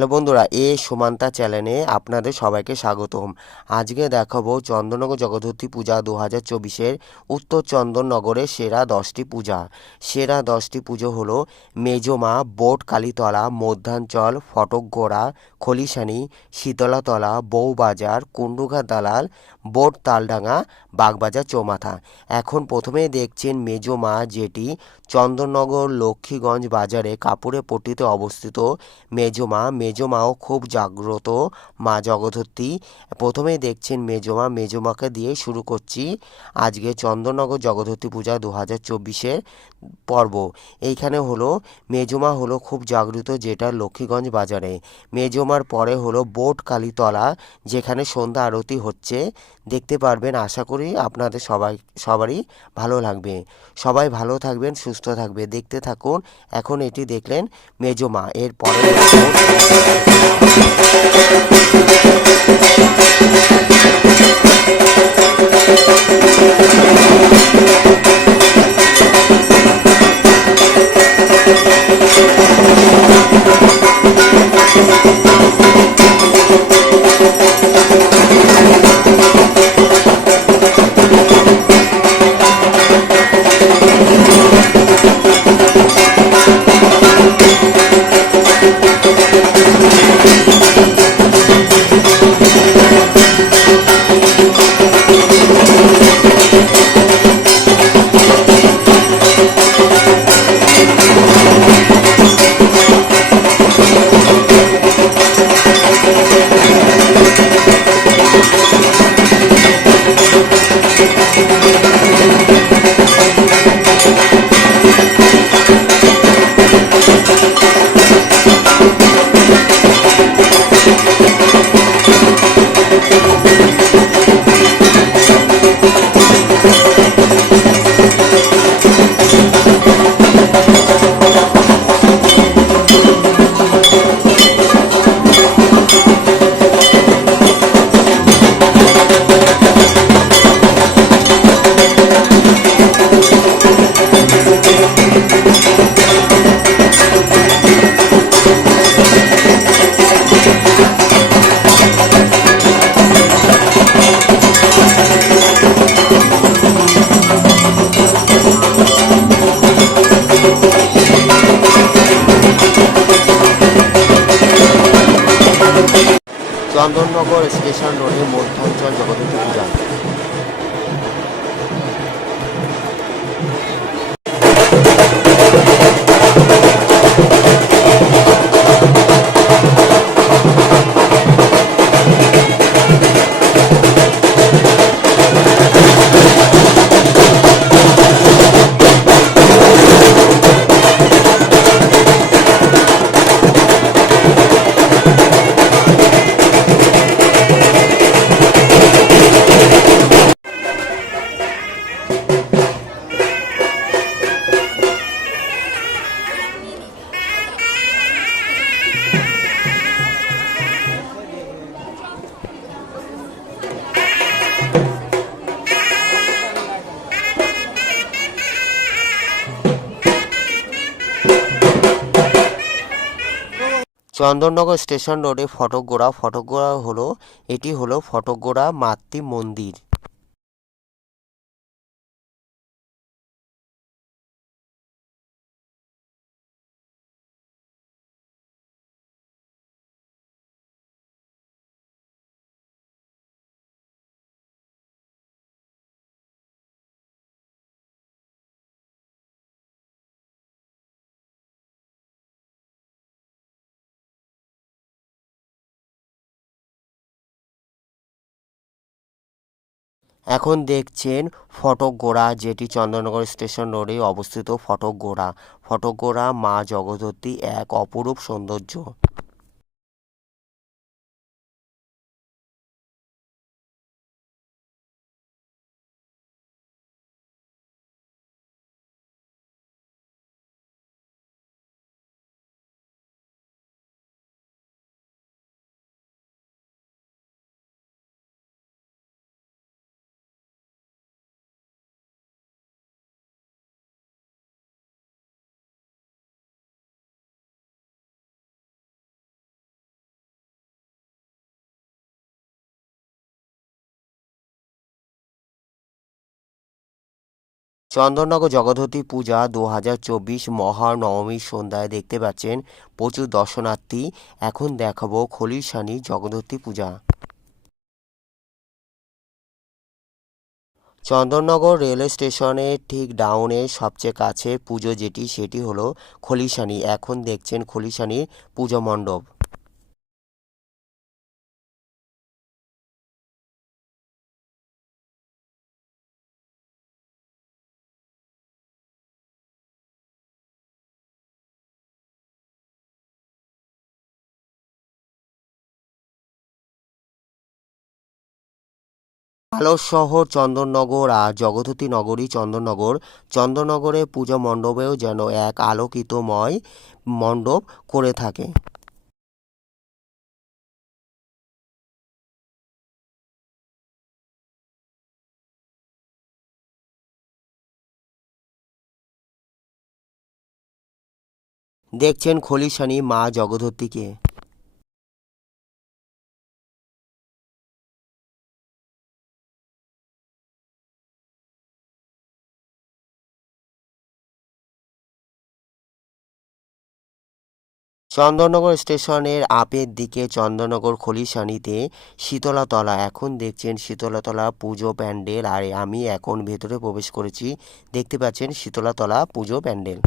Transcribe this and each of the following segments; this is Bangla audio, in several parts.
হ্যালো বন্ধুরা, সুমান্তা চ্যানেলে আপনাদের সবাইকে স্বাগতম। আজকে দেখাবো চন্দননগর জগদ্ধাত্রী পূজা 2024-এর উত্তর চন্দননগরের সেরা 10টি পূজা। সেরা 10টি পুজো হলো মেজমা, বোট কালীতলা, মধ্যাঞ্চল, ফটকগোড়া, খলিশানি, শীতলাতলা, বউবাজার, কুন্ডুঘাট দালাল, বোট তালডাঙ্গা, বাগবাজার চৌমাথা। এখন প্রথমেই দেখছেন মেজমা, যেটি চন্দননগর লক্ষ্মীগঞ্জ বাজারে কাপুরে পট্টিতে অবস্থিত। মেজমাও খুব জাগ্রত মা জগদ্ধাত্রী। প্রথমেই দেখছেন মেজমাকে দিয়ে শুরু করছি আজকে চন্দননগর জগদ্ধাত্রী পূজা 2024-এর পর্ব। এইখানে হলো মেজমা হলো খুব জাগ্রত, যেটা লক্ষ্মীগঞ্জ বাজারে। মেজমার পরে হলো বোট কালীতলা, যেখানে সন্ধ্যা আরতি হচ্ছে। দেখতে পারবেন, আশা করি আপনাদের সবারই ভালো লাগবে। সবাই ভালো থাকবেন, সুস্থ থাকবে, দেখতে থাকুন। এখন এটি দেখলেন মেজমা, এর পরে চন্দননগর স্টেশন রোডে মধ্যাঞ্চল জগদ্ধাত্রী পূজা। চন্দননগর স্টেশন রোডে এটি হলো ফটকগোড়া মাতৃ মন্দির। এখন দেখছেন ফটকগোড়া, যেটি চন্দননগর স্টেশন রোডে অবস্থিত। ফটকগোড়া মা জগদ্ধাত্রী এক অপরূপ সৌন্দর্য। চন্দননগর জগদ্ধাত্রী পূজা 2024 মহানবমীর সন্ধ্যায় দেখতে পাচ্ছেন প্রচুর দর্শনার্থী। এখন দেখাবো খলিশানি জগদ্ধাত্রী পূজা। চন্দননগর রেলওয়ে স্টেশনের ঠিক ডাউনে সবচেয়ে কাছে পুজো সেটি হলো খলিশানি। এখন দেখছেন খলিশানির পুজো মণ্ডপ। আলোর শহর চন্দননগর আর জগদ্ধাত্রী নগরী চন্দননগর। চন্দননগরে পুজো মণ্ডপেও যেন এক আলোকিতময় মণ্ডপ করে থাকে। দেখছেন খলিশানি মা জগদ্ধাত্রীকে। চন্দননগর স্টেশনের আপের দিকে চন্দননগর খলিশানিতে শীতলাতলা। এখন দেখছেন শীতলাতলা পুজো প্যান্ডেল, আর আমি এখন ভেতরে প্রবেশ করেছি। দেখতে পাচ্ছেন শীতলাতলা পুজো প্যান্ডেল।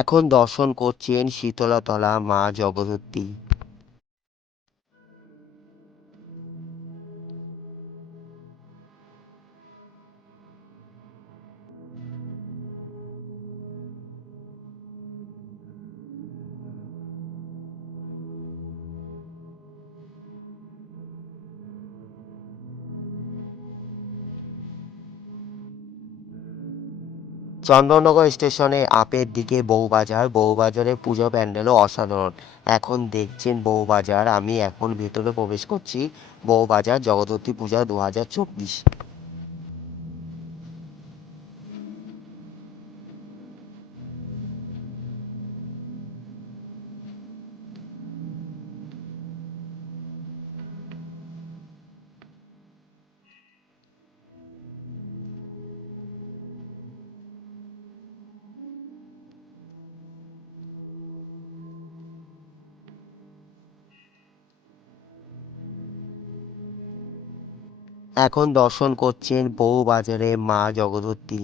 এখন দর্শন করছেন শীতলাতলা মা জগদ্ধাত্রী। চন্দননগর স্টেশনে আপের দিকে বউবাজার। বউবাজারের পুজো প্যান্ডেলও অসাধারণ। এখন দেখছেন বউবাজার। আমি এখন ভেতরে প্রবেশ করছি বউবাজার জগদ্ধাত্রী পূজা 2024। এখন দর্শন করছেন বউবাজারে মা জগদ্ধাত্রী।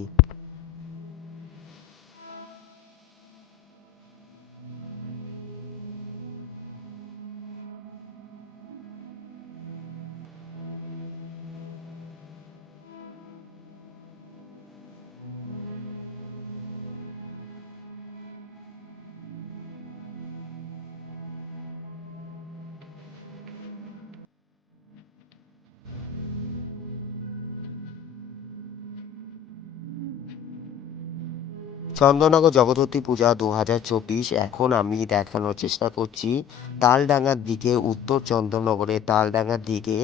চন্দননগর জগদ্ধাত্রী পূজা 2024। এখন আমি দেখানোর চেষ্টা করছি তালডাঙ্গার দিকে, উত্তর চন্দননগরে তালডাঙ্গার দিকে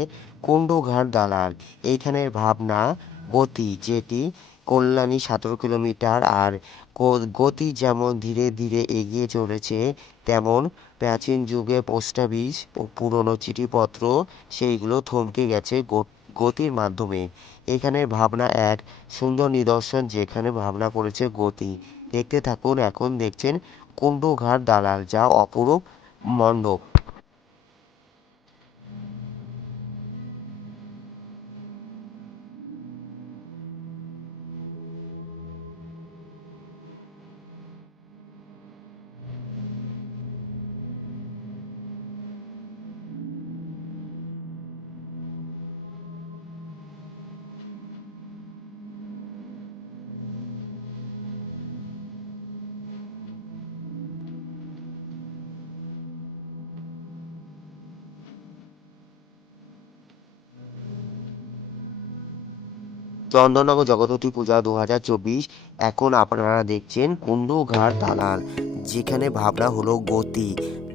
কুণ্ডঘাট দালান। এইখানের ভাবনা গতি, যেটি কল্যাণী 17 কিলোমিটার। আর গতি যেমন ধীরে ধীরে এগিয়ে চলেছে, তেমন প্রাচীন যুগে পোস্ট অফিস ও পুরনো চিঠিপত্র সেইগুলো থমকে গেছে গতির মাধ্যমে। এখানের ভাবনা এক সুন্দর নিদর্শন, যেখানে ভাবনা পড়েছে গতি। দেখতে থাকুন। এখন দেখছেন কুণ্ডঘাট দালাল, যা অপরূপ মণ্ডপ। চন্দননগর জগদ্ধাত্রী পূজা 2024। এখন আপনারা দেখছেন কুণ্ডঘাট দালাল, যেখানে ভাবনা হলো গতি।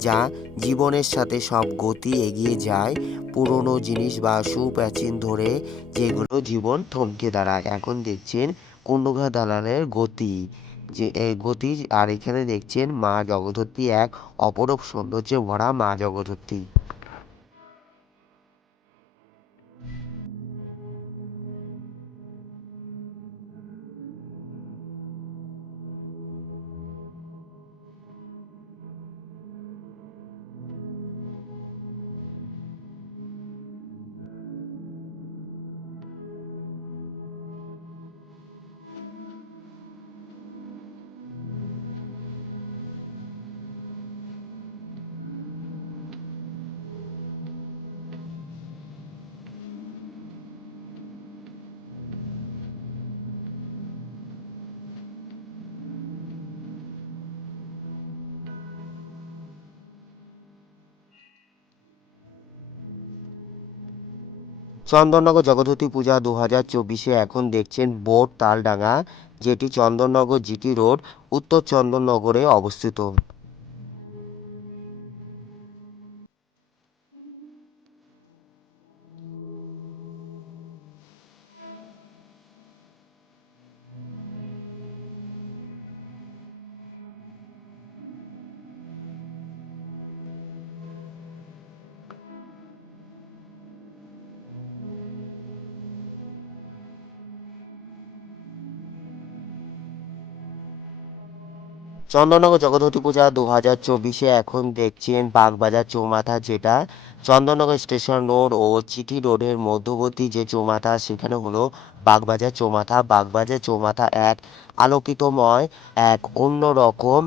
যা জীবনের সাথে সব গতি এগিয়ে যায়, পুরনো জিনিস বা সুপ্রাচীন ধরে যেগুলো জীবন থমকে দাঁড়ায়। এখন দেখছেন কুণ্ডঘা দালানের গতি, যে গতি। আর এখানে দেখছেন মা জগদ্ধত্রী, এক অপরূপ সৌন্দর্যে ভরা মা জগদ্ধত্রী। চন্দননগর জগদ্ধাত্রী পূজা 2024 এখন দেখছেন বোট তালডাঙ্গা, যেটি চন্দননগর জিটি রোড, উত্তর চন্দননগরে অবস্থিত। চন্দননগর জগদ্ধাত্রী পূজা 2024 এখন দেখছেন বাগবাজার চৌমাথা, যেটা চন্দননগর স্টেশন রোড ও চিটি রোডের মধ্যবর্তী যে চৌমাথা, সেখানে হলো বাগবাজার চৌমাথা। বাগবাজার চৌমাথা এক আলোকিতময়, এক অন্যরকম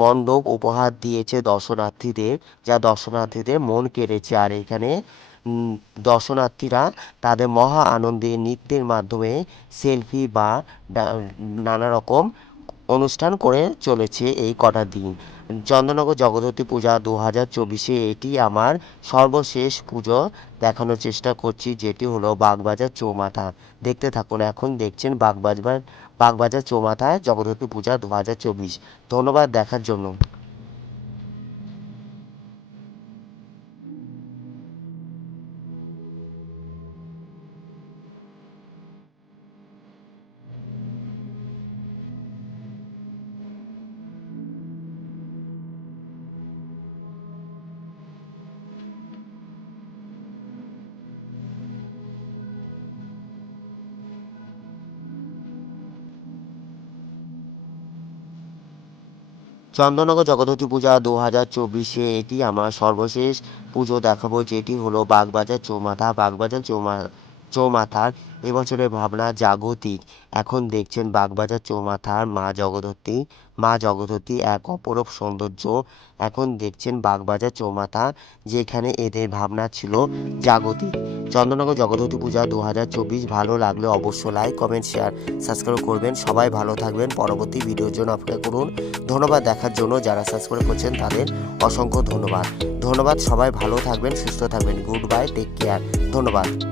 মণ্ডপ উপহার দিয়েছে দর্শনার্থীদের, যা দর্শনার্থীদের মন কেড়েছে। আর এখানে উম, দর্শনার্থীরা তাদের মহা আনন্দে নৃত্যের মাধ্যমে সেলফি বা নানা রকম অনুষ্ঠান করে চলেছে এই কটা দিন। চন্দননগর জগদ্ধাত্রী পূজা 2024 এটি আমার সর্বশেষ পুজো দেখানোর চেষ্টা করছি, যেটি হলো বাগবাজার চৌমাথা। দেখতে থাকুন। এখন দেখছেন বাগবাজার চৌমাথায় জগদ্ধাত্রী পূজা 2024। ধন্যবাদ দেখার জন্য। চন্দননগর জগদ্ধাত্রী পূজা 2024 এটি আমার সর্বশেষ পুজো দেখাবো, যেটি হলো বাগবাজার চৌমাথা। বাগবাজার চৌমাথার এবছরের ভাবনা জাগতিক। এখন দেখছেন বাগবাজার চৌমাথার মা জগদ্ধাত্রী। মা জগদ্ধাত্রী এক অপরূপ সৌন্দর্য। এখন দেখছেন বাগবাজার চৌমাথা, যেখানে এদের ভাবনা ছিল জাগতিক। চন্দননগর জগদ্ধাত্রী পূজা 2024 ভালো লাগলে অবশ্যই লাইক, কমেন্ট, শেয়ার, সাবস্ক্রাইব করবেন। সবাই ভালো থাকবেন। পরবর্তী ভিডিওর জন্য অপেক্ষা করুন। ধন্যবাদ দেখার জন্য। যারা সাবস্ক্রাইব করছেন তাদের অসংখ্য ধন্যবাদ। সবাই ভালো থাকবেন, সুস্থ থাকবেন। Goodbye, take care. ধন্যবাদ।